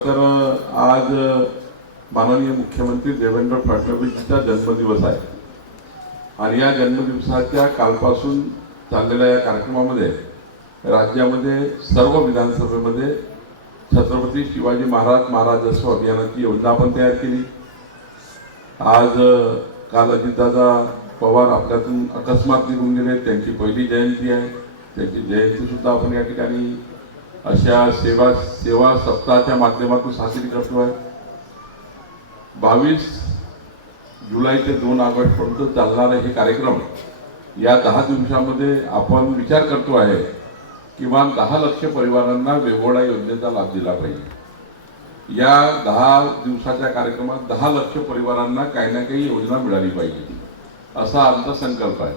तर आज माननीय मुख्यमंत्री देवेंद्र फडणवीसचा जन्मदिवस आहे आणि या जन्मदिवसाच्या कालपासून चाललेल्या या कार्यक्रमामध्ये राज्यामध्ये सर्व विधानसभेमध्ये छत्रपती शिवाजी महाराजत्व अभियानाची योजना आपण तयार केली। आज काल अजितदादा पवार आपल्यातून अकस्मात निघून गेले, त्यांची पहिली जयंती आहे। त्यांची जयंती सुद्धा आपण या ठिकाणी अशा सेवा सप्ताहाच्या माध्यमातून साजरी करतो आहे। 22 जुलै ते 2 ऑगस्ट पर्यंत चालणारे हे कार्यक्रम या 10 दिवसांमध्ये आपण विचार करतो आहे किमान 10 लाख परिवारांना वेगवेगळ्या योजनेचा लाभ दिला पाहिजे। या 10 दिवसाच्या कार्यक्रमात 10 लाख परिवारांना काही ना काही योजना मिळाली पाहिजे असा आमचा संकल्प आहे।